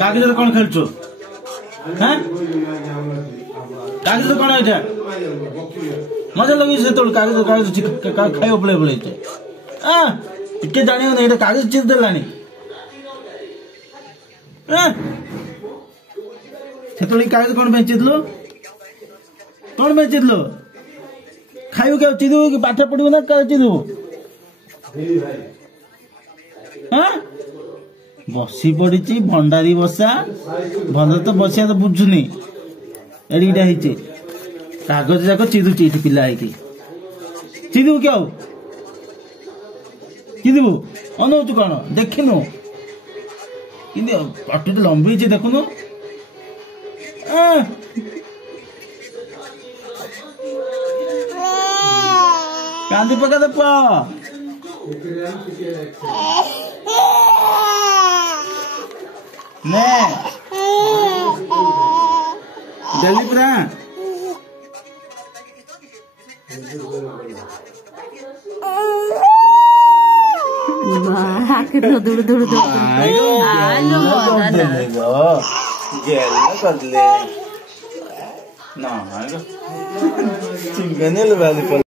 कागज कौन खेलु कागज कौन है मजा लगे से कागज कागज खाइब पड़े पड़े टे जानी ना कागज चिर देलानी से कागज कौन पे चिरलु कौन पे चिरलु खाइबू क्या चिदू कि पाठ पढ़ू ना क्या चिदू बसी पड़ी भंडारी बसा भल तो बसिया तो बुझुनी एडिटा है कागज जाक चिदुची पिला है चिदू क्या चिदू अनौचु कौन देखनु कि पट तो लंबी देखुनु कांदी पका दे पुआ ने जल्दी पुरा दूर दूर दूर ना चिंगने